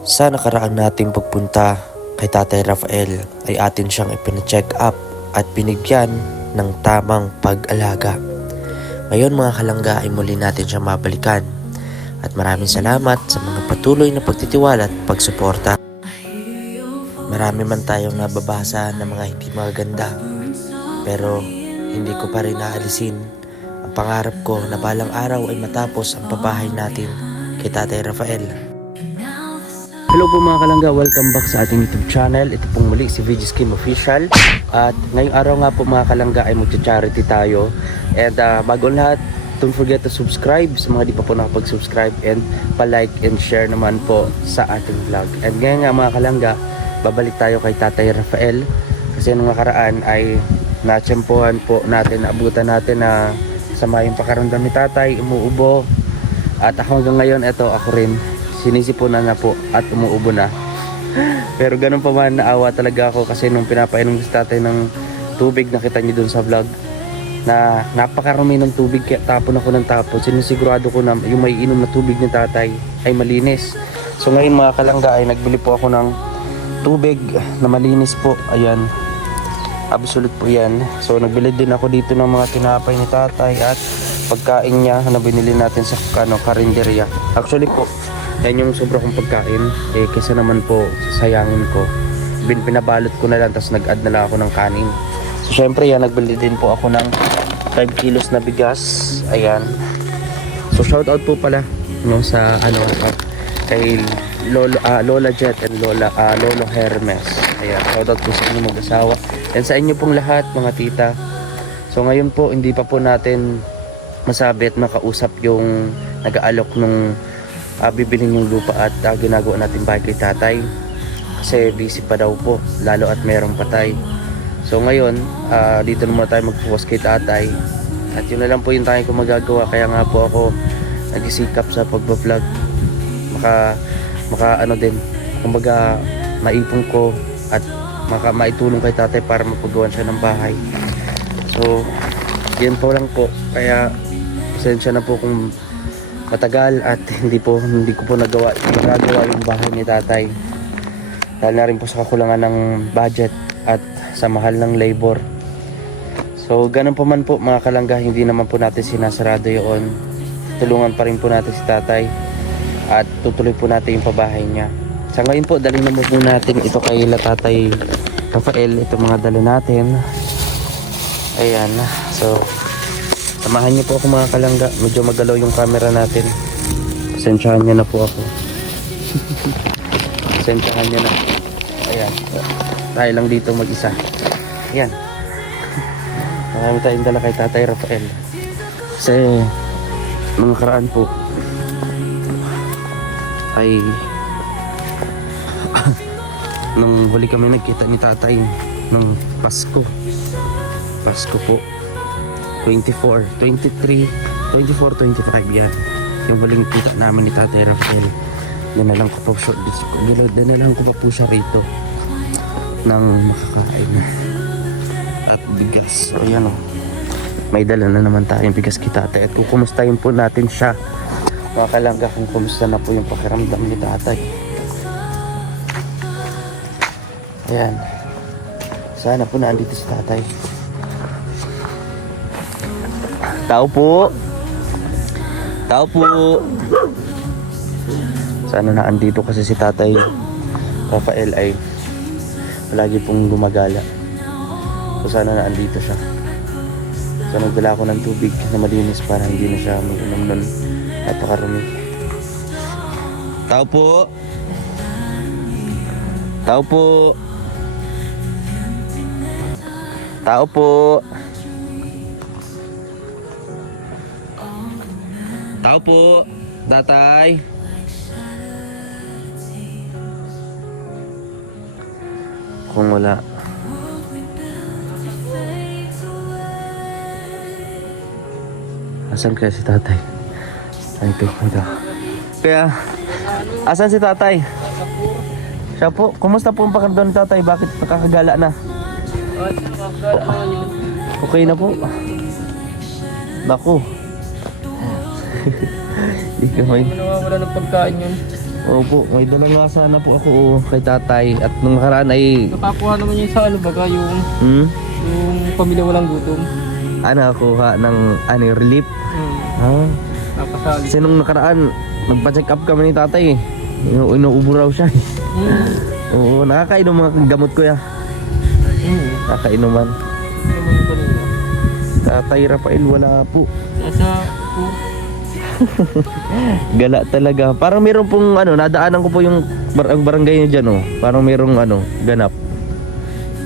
Sa nakaraan nating pagpunta kay Tatay Rafael ay atin siyang ipina-check up at binigyan ng tamang pag-alaga. Ngayon mga kalangga ay muli natin siyang mabalikan at maraming salamat sa mga patuloy na pagtitiwala at pagsuporta. Marami man tayong nababasa ng mga hindi maganda, pero hindi ko pa rin naalisin ang pangarap ko na balang araw ay matapos ang pabahay natin kay Tatay Rafael. Hello po mga kalangga, welcome back sa ating YouTube channel. Ito pong muli si VG Scheme Official. At ngayong araw nga po mga kalangga ay magcha-charity tayo. And bago lahat, don't forget to subscribe sa mga di pa po nakapag-subscribe, and pa-like and share naman po sa ating vlog. And ngayon nga mga kalangga, babalik tayo kay Tatay Rafael. Kasi nung nakaraan ay natsempohan po natin, naabutan natin na sama yung pakaramdam ni Tatay, umuubo. At ako hanggang ngayon, eto ako rin, sinisipunan na po at umuubo na. Pero ganun pa man, naawa talaga ako kasi nung pinapainom si Tatay ng tubig, nakita niyo dun sa vlog na napakarami ng tubig, kaya tapon ako ng tapon. Sinisigurado ko na yung may inom na tubig ni Tatay ay malinis. So ngayon mga kalangga ay nagbili po ako ng tubig na malinis po. Ayan, absolute po yan. So nagbili din ako dito ng mga tinapay ni Tatay at pagkain niya na binili natin sa karinderya. Actually po, yan yung sobra kong pagkain, kaysa naman po sayangin ko, pinabalot ko na lang, tapos nag-add na lang ako ng kanin. So syempre yan, nagbili din po ako ng 5 kilos na bigas. Ayan, so shout out po pala no, sa kay Lola Jet and Lolo Hermes. Ayan, shout out po sa inyo mag-asawa and sa inyo pong lahat mga tita. So ngayon po hindi pa po natin masabi at makausap yung nag-aalok nung bibilhin yung lupa at ginagawa natin bahay kay Tatay, kasi busy pa daw po, lalo at merong patay. So ngayon dito naman tayo mag-focus kay Tatay at yun na lang po yung tayo ko magagawa. Kaya nga po ako nagisikap sa pagbablog, maka ano din, kumbaga maipon ko at maitulong kay Tatay para mapagawan siya ng bahay. So yun po lang po, kaya pasensya na po kung matagal at hindi ko po nagagawa yung bahay ni Tatay, dahil na rin po sa kakulangan ng budget at sa mahal ng labor. So ganun pa man po mga kalangga, hindi naman po natin sinasarado yun. Tulungan pa rin po natin si Tatay at tutuloy po natin yung pabahay niya. Sa ngayon po, dalhin naman po natin ito kay Tatay Rafael, ito mga dala natin. Ayan, so samahan niyo po ako mga kalangga, medyo magalaw yung camera natin, pasensyahan niyo na po ako. Pasensyahan niyo na. Ayan, tayo lang dito mag-isa. Ayan, marami tayong dala kay Tatay Rafael kasi mga karaan po ay nung huli kami nagkita ni Tatay nung Pasko po 24, 23, 24, 25 yan yung huling kita namin ni Tatay Rafael. Dinalang ko pa po siya rito ng makakain at bigas. So yan o, may dala na naman tayong bigas kay Tatay at kukumustahin po natin siya mga kalangga kung kumusta na po yung pakiramdam ni Tatay. Ayan, sana po naandito si Tatay. Tao po. Sana naandito kasi si Tatay Rafael ay palagi pong gumagala. So sana naandito siya. So nagdala ako ng tubig na malinis para hindi na siya mag-inom nun at pakarumi. Tao po. Tao po. Tao po. Tao po, Tatay. Kung wala, asan kaya si Tatay? Ay, ito. Kaya, asan si Tatay? Siya po, kumusta po ang pakiramdam ni Tatay? Bakit nakakagala na? Okay na po. Naku. Hindi ka may... Nawawala ng pagkain yun. Opo, may dala nga sana po ako kay tatay. At nung nakaraan ay... Nakakuha naman yun sa ano baga, Hmm? yung pamilya walang gutom. Nakuha ng relief. Ah. Napasali. Kasi nung nakaraan, nagpa-check up kami ni tatay eh. Inuubo raw siya. Oo, nakakainom mga gamot ko ya. Nakakainuman. Naman yung kanina. Tatay Rafael, wala po. Nasa Gala talaga. Parang meron pong nadaanan ko po yung ang barangay niya dyan oh. Parang merong ganap.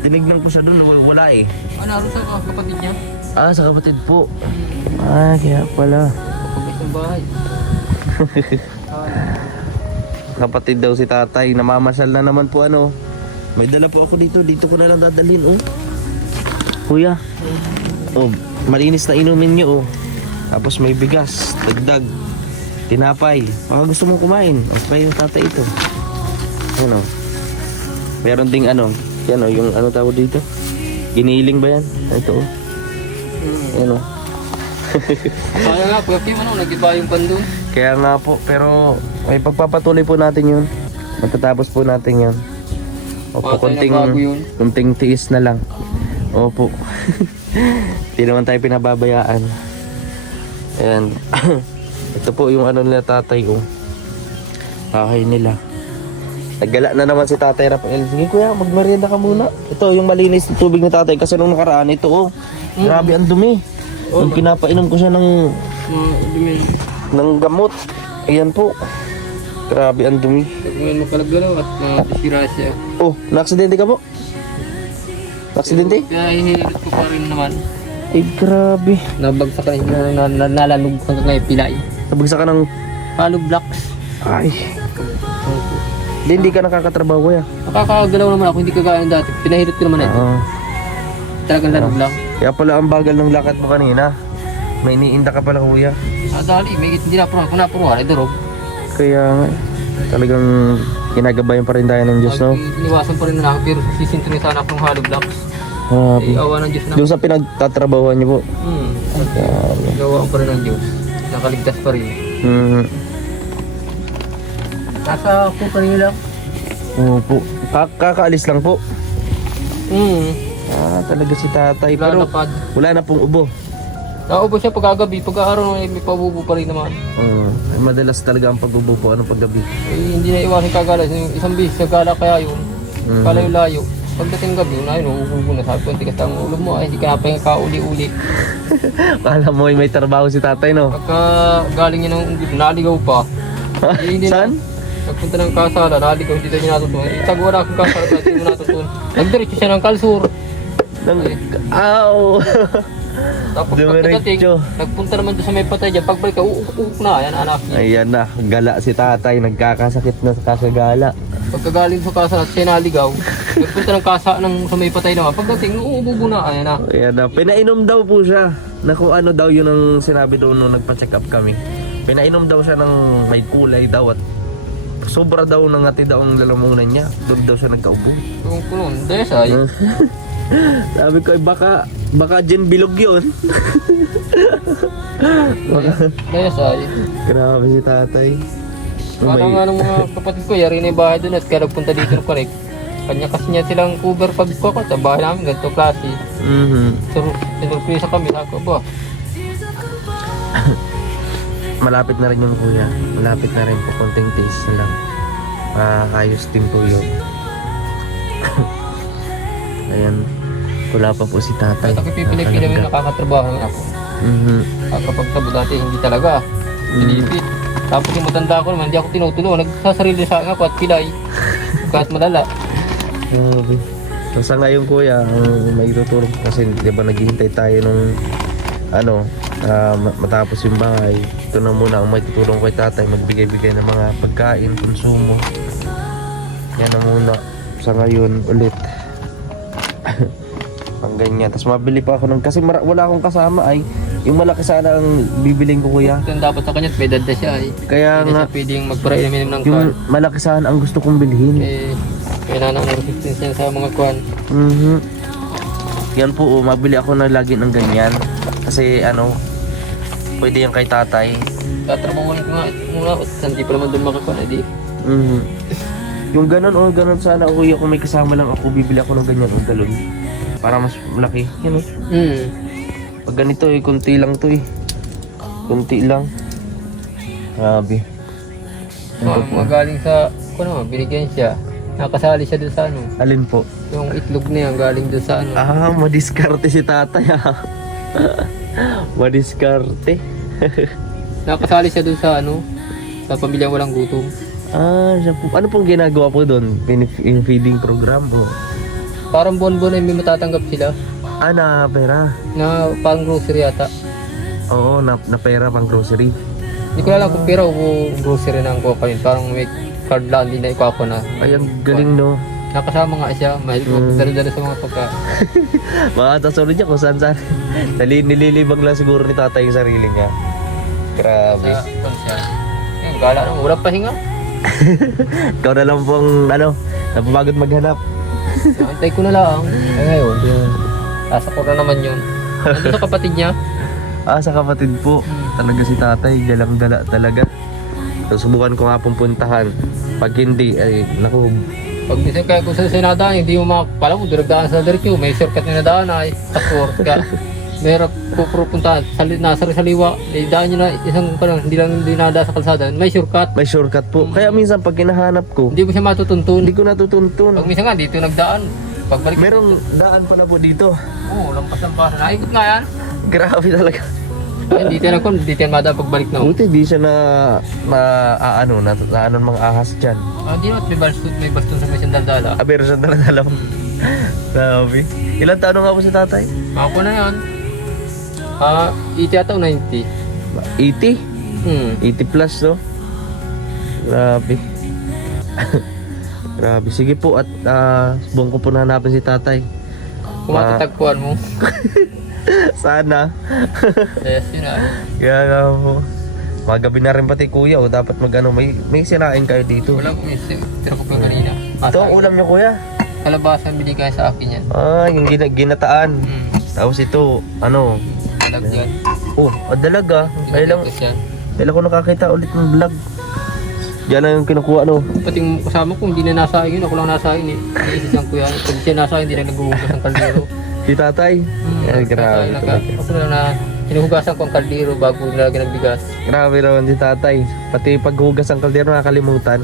Tinignan ko siya doon, wala eh. naroon sa kapatid niya. Sa kapatid po. Kaya pala. Kapagay ng bahay. Kapatid daw si tatay, namamasyal na naman po May dala po ako dito ko na lang dadalhin oh. Kuya. Oh, malinis na inumin niyo oh. Tapos may bigas, dagdag, tinapay. Baka gusto mong kumain. Okay yung tatay ito. Meron ding yung tawag dito? Giniling ba yan? Ito oh. Kaya nga, Kuya Kim, nag-iba yung pandun. Kaya nga po, pero may pagpapatuloy po natin yun. Matatapos po natin yun. Opo, kunting tiis na lang. Opo. Hindi naman tayo pinababayaan. Ayan. Ito po yung nila tatay ko. Bahay nila. Naggala na naman si tatay Rafael. Sige kuya, magmerienda ka muna. Ito yung malinis na tubig ni tatay. Kasi nung nakaraan ito oh. Grabe ang dumi. Nung pinapainom ko siya ng gamot. Ayan po. Grabe ang dumi. Ngayon makalagalaw at masisira siya. Oh, na-aksidente ka po? Na-aksidente? Kaya hinihilit ko pa rin naman. Ay grabe. Nabagsak na nalalug hanggang ngayon pilay. Nabagsak ka ng Hollow blocks. Ay. Hindi ka nakakatrabaho kuya. Nakakagalaw naman ako, hindi kagaya ng dati. Pinahirap ko naman ito. Talagang lalog lang. Kaya pala ang bagal ng lakad mo kanina. May iniinda ka pala kuya. Dali, may hindi napuruhan. Kung napuruhan, ay durog. Kaya nga, talagang ginagabayan pa rin tayo ng Diyos, no? Iniwasan pa rin na ako, pero sisintunin sana ako ng hollow blocks. Awa ng Diyos na. Doon sa pinagtatrabahuan niyo po? Gawaan pa rin ng Diyos. Nakaligtas pa rin. Nasa po kanina lang. Opo. Kakaalis lang po? Talaga si tatay. Pero wala na pong ubo. Naubo siya pagkagabi. Pagka-araw may pabubo pa rin naman. Madalas talaga ang pag-ubo po. Paggabi? Hindi na iwasan kagala. Isang bis, nagala kaya yun. Kalayo-layo. Pagdating gabi, uubo na. Sabi ko, hindi ka ang ulo mo. Hindi ka napayang kauli-uli. Kala mo may trabaho si tatay, no? Pagka galing niya ng naligaw pa. Saan? Nagpunta ng kasala, naligaw, hindi tayo natutunan. Itagwa na akong kasala, dati mo natutunan. Nagdiretso siya ng kalsur. Tapos pagkadating, nagpunta naman doon sa may patay dyan. Pagbalik ka, uuk na, yan anak niya. Ayan na, gala si tatay, nagkakasakit na sa kasagala. Pagkagaling sa kasa at siya naligaw, nagpunta ng kasa ng sa may patay naman. Pagdating, uububo na, ayan na. Ayan na, pinainom daw po siya. Naku, ano daw yun ang sinabi doon nung nagpa-check up kami. Pinainom daw siya ng may kulay daw at sobra daw ng ati daw ang lalamunan niya. Doon daw siya nagkaubo. Yung kulon, desay. Sabi ko, baka dyan bilog yun. Desay. Grabe si tatay. Parang nga ng mga kapatid ko, yari na yung bahay doon at kaya nagpunta dito ng correct. Kanya-kasi niya silang cover pagkakot sa bahay namin, ganito klase. Sinurpresa kami, sabi ko ba? Malapit na rin yung kuya. Malapit na rin po, konting taste na lang. Ayos din po yun. Ayan, wala pa po si tatay. At ako pipilip-pilip yung nakakatrabaho ng ako. Kapag tabo dati, hindi talaga. Pilipit. Tapos yung matanda ko naman, hindi ako tinutulungan. Nagsasarili sa akin ako at pilay. Kahit malala. Sa ngayon kuya, may tutulong kasi di ba naghihintay tayo nung matapos yung bahay. Ito na muna ang may tutulong kay tatay, magbigay-bigay ng mga pagkain, konsumo. Yan na muna sa ngayon ulit. Pang ganyan. Tapos mabili pa ako ng, kasi wala akong kasama ay yung malaki sana ang bibiling ko kuya. Ito dapat sa kanya, may dada siya ay. Kaya hindi nga, siya pwedeng magpara-inom ng yung kwan. malaki sana ang gusto kong bilhin. Kailangan ng resistance yan sa mga kwan. Yan po, mabili ako na lagi ng ganyan. Kasi pwede yan kay tatay. Tatrabahuan ko nga muna, hindi pa naman doon makakuha, hindi. Mhm. Yung ganun ganun sana kuya, kung may kasama lang ako, bibili ako ng ganyan o galon. Para mas malaki. Yan o. Pag ganito kunti lang to Kunti lang. Grabe. Mga galing sa, binigyan siya. Nakasali siya dun sa Alin po? yung itlog niya galing dun sa Madiskarte si tatay Madiskarte. nakasali siya dun sa sa pamilyang walang gutom. Siya po. Ano pong ginagawa po doon? Yung feeding program o? Parang buwan-buwan ay may matatanggap sila Na pera. na parang grocery yata. Oo, na pera pang grocery. Hindi ko alam kung pera o grocery na ang kuha pa yun. Parang may card lang, hindi na ikuha ko na. Ay, ang galing no. Nakasama nga siya, mahilig magdala-dala sa mga pagka. Makatasunod niya kung saan. Nililibang lang siguro ni tatay yung sarili niya. Grabe. Sa siya. Yan, gala nung walang pahinga. Ikaw na lang pong napapagod maghanap. Antay ko na lang. Ay ngayon, asa ko na naman yun. Nandun sa kapatid niya. Sa kapatid po. Talaga si tatay, galang-gala talaga. So, subukan ko nga pong puntahan. Pag hindi, ay naku. Pag minsan kaya kung sa sinadaan, hindi mo makakala mo, dinagdaan sa direct may shortcut na nadaan ay passport ka. Mayroon po pupunta nasa Saliwa, daan nyo na isang hindi lang dinada sa kalsada, may shortcut. May shortcut po. Kaya minsan pag hinahanap ko, Hindi mo siya matutuntun. hindi ko natutuntun. Pag minsan nga dito nagdaan, pagbalik Merong daan pala po dito. lampas-lampasan. Naikot nga yan. Grabe talaga. Dito yan madaan pagbalik na. Buti di siya naanon mga ahas dyan. Hindi naman may baston sa may sandal-dala. Pero siya dala mo. Grabe. Ilan taon nga po si tatay? Ako na yan. Iti ata 90. 80? 80 plus no? Grabe. Grabe. Sige po at buong ko po na hanapin si tatay. Kung matatagpuan mo. Sana. Yes, yun na. Kaya nga po. Magabi na rin pati kuya o dapat may sinain kayo dito. Wala ko yung tira ko pa kanina. Ito ang ulam niyo kuya. Kalabasan binigay sa akin yan. Yung ginataan. Tapos ito, Lagyan. dalaga. Kailan ko nakakita ulit ng vlog. Diyan lang yung kinukuha Pati yung kasama ko, hindi na nasahin yun. Ako lang nasahin eh. Iisisang ko yan. Pag siya nasahin, hindi na naghuhugas ng kaldero. Si tatay. Grabe. Ako lang na hinuhugasan ko ang kaldero bago nilagyan ng bigas. Grabe naman si tatay. Pati paghugas ng kaldero nakakalimutan.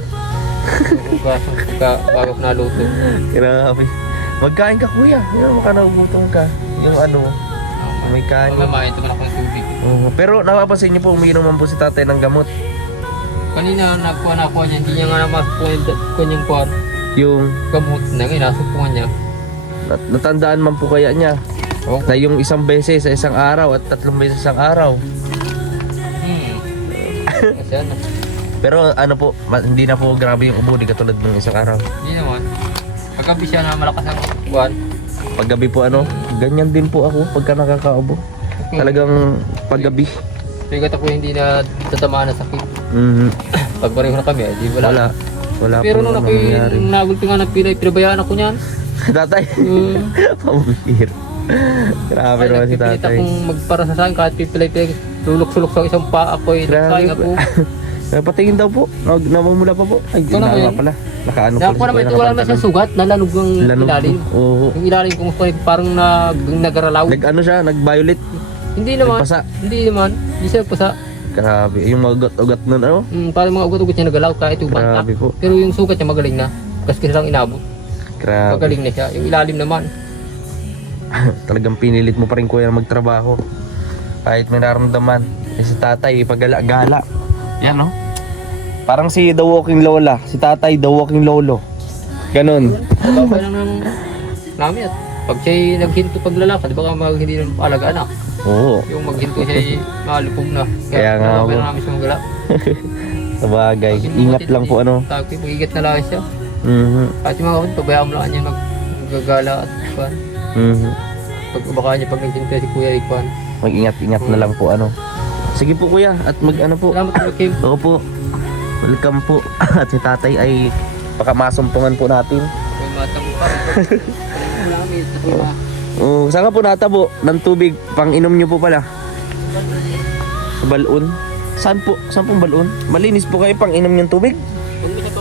Hinuhugasan ko bago ko naluto. Grabe. Magkain ka kuya. Baka nagugutom ka. Yung may kain. Mamamayin, tuman ako ng tubig. Pero napapansin niyo po, umiinom man po si tatay ng gamot. Kanina nakuha na ako niya, hindi niya nga namasupuan yung kuwan. Yung Gamot na ngayon, nasupuan niya. natandaan man po kaya niya. Na yung isang beses sa isang araw at 3 beses sa isang araw. Kasi ano? Pero po, hindi na po grabe yung ubo, di katulad ng isang araw. Hindi naman. Paggabi siya na malakas ang kuwan. Paggabi po ganyan din po ako pagka nakakaubo. Talagang paggabi. Bigat ako hindi na tatamaan ng sakit. Pag pareho na kami, di wala. Wala Pero po nung namang nangyari. nagulpi nga ng pilay, pinabayaan ako niyan. Tatay. Pamubihir. Grabe naman si Nagpipilit tatay. akong magpara sa akin kahit pipilay-pilay. Lulok-sulok sa isang paa ko eh. Grabe Nagsaing ako. Patingin daw po. Namumula pa po. Ay, Ito naman nga yun. pala. Nakaano Kaya ako naman ito wala na siyang sugat, nalanog ang ilalim. Oo. Yung ilalim kung parang nagaralaw. Siya, nag-violet. Hindi naman. Nagpasa. Hindi naman. Hindi siya pasa. Grabe. Yung mga ugat-ugat nun, Parang mga ugat-ugat niya nagalaw kahit yung banta. Grabe po. Pero yung sugat niya magaling na. Kasi lang inabot. Grabe. Magaling na siya. Yung ilalim naman. Talagang pinilit mo pa rin kuya na magtrabaho. Kahit may naramdaman. Si tatay, pagala-gala. Yan, no? Parang si The Walking Lola. Si tatay, The Walking Lolo. Ganon. Babay lang ng namin at pag siya'y naghinto paglalakad, baka hindi na alaga anak. Oo. Yung maghinto siya'y malupog na. Kaya nga babay ako. lang namin siya magala. Sabagay. Ingat lang po, Tagpi, mag-igat na lang siya. At yung mga kapatid, pabayaan mo lang niya maggagala at kwan. Pag baka niya pag naghinto si Kuya Ikwan. Mag-ingat-ingat na lang po, Sige po kuya, at po. Salamat po, Kim. Oo po. Welcome po. At si tatay ay baka masumpungan po natin. May matang pa. Namin, sa kuya. Saan ka po natabo ng tubig? Pang inom nyo po pala. Sa balon. Saan po? Saan pong balon? Malinis po kayo pang inom yung tubig? Huwag mo siya pa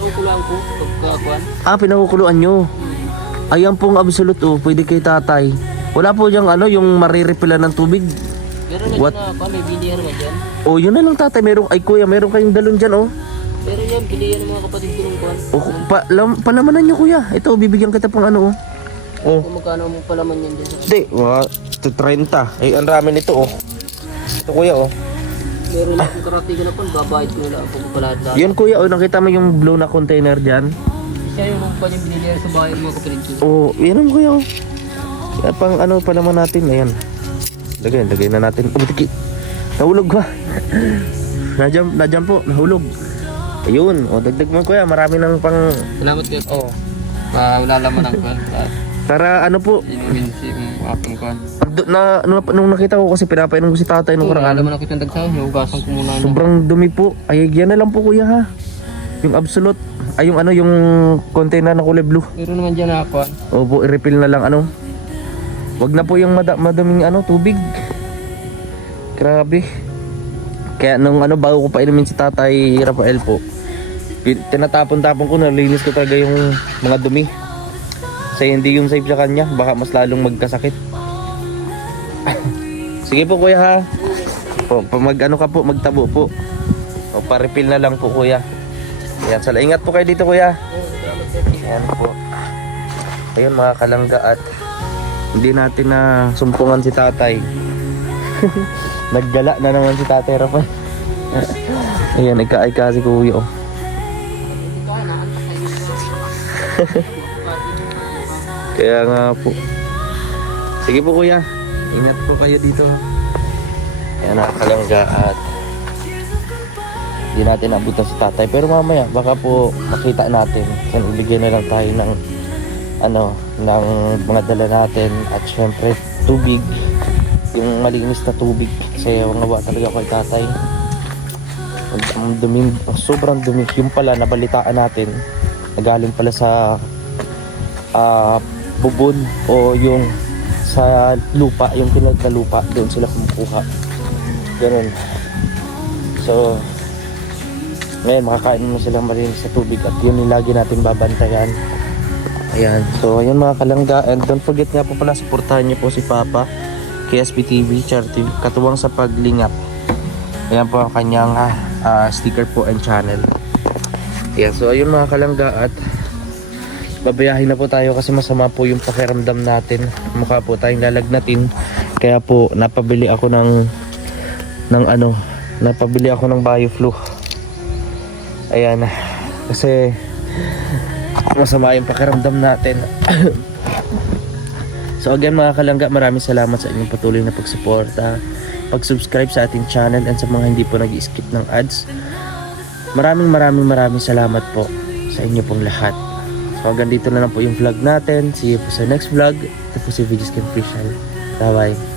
po, pagkakuan. Pinakukuluan nyo. Ayan pong absolute oh, pwede kay tatay. Wala po diyang ano, yung marirepila ng tubig. Meron na What? dyan na, may bilihan naman dyan. Oh, yun na lang tatay. Ay kuya, meron kayong dalon dyan oh. Meron yan, bilihan ng mga kapatid ko ng kuan. Oh, palamanan nyo kuya. Ito, bibigyan kita pang ano oh. Oh. Kung magkano mo palaman yan dyan. Hindi, mga 30. Ay, ang rami nito oh. Ito kuya oh. Meron na kung karati ka na po, babayad ko nila kung palahad-lahad. Yun kuya oh, nakita mo yung blue na container dyan? Siya yung mga yung binili sa bahay ng mga kapatid ko. Oh, yan ang kuya oh. Kaya pang ano pa naman natin, ayan. Lagay na natin. Oh, tiki. Nahulog ba? Nadyan po, nahulog. Ayun, oh, dagdag mo kuya, marami nang pang... Salamat kayo. Oh. Wala laman ang kuan. Para ano po, Inumin si aking kuan. nung nakita ko kasi pinapainom ko si tatay nung Wala karaan. laman ako itong dagsaw. Hinugasan ko muna. Sobrang dumi po. Ay, yan na lang po kuya ha. Yung absolute, ay yung ano, yung container na kulay blue. Meron naman dyan na kuan. Opo, i-refill na lang ano. Wag na po yung madaming ano, tubig. Grabe. Kaya nung ano, bago ko painumin si tatay Rafael po, tinatapon-tapon ko, nalinis ko talaga yung mga dumi. Kasi hindi yung safe sa kanya, baka mas lalong magkasakit. Sige po kuya ha. Mag ano ka po, magtabo po. O pa-refill na lang po kuya. Ayan, ingat po kayo dito kuya. Ayan po. Ayun mga kalangga, at hindi natin na sumpungan si tatay. Naggala na naman si tatay Rafael. Ayan, ikaay kasi kuya oh. Kaya nga po. Sige po kuya, ingat po kayo dito. Ayan nakakalangga, at hindi natin abutan si tatay. Pero mamaya baka po makita natin. Then ibigay na lang tayo ng ano, ng mga dala natin. At syempre tubig, yung malinis na tubig. Kasi nawa talaga kay tatay. Ang dumi, sobrang dumi. Yung pala nabalitaan natin, nagaling pala sa bubon o yung sa lupa, yung pinag na lupa, doon sila kumukuha. Ganun. So ngayon makakain mo silang malinis sa tubig, at yun yung lagi natin babantayan. Ayan, so ayun mga kalangga, and don't forget nga po pala, supportahan niyo po si Papa KSP TV, charity, katuwang sa paglingap. Ayan po ang kanyang sticker po and channel. Ayan, so ayun mga kalangga, at babayahin na po tayo kasi masama po yung pakiramdam natin. Mukha po tayong lalagnatin. Kaya po napabili ako ng BioFlu. Ayan, kasi masama yung pakiramdam natin. So again mga kalangga, maraming salamat sa inyong patuloy na pagsuporta, pag-subscribe sa ating channel, and sa mga hindi po nag-skip ng ads, maraming salamat po sa inyo pong lahat. So hanggang dito na lang po yung vlog natin. See you po sa next vlog. Ito po si Vigis Official. Bye bye.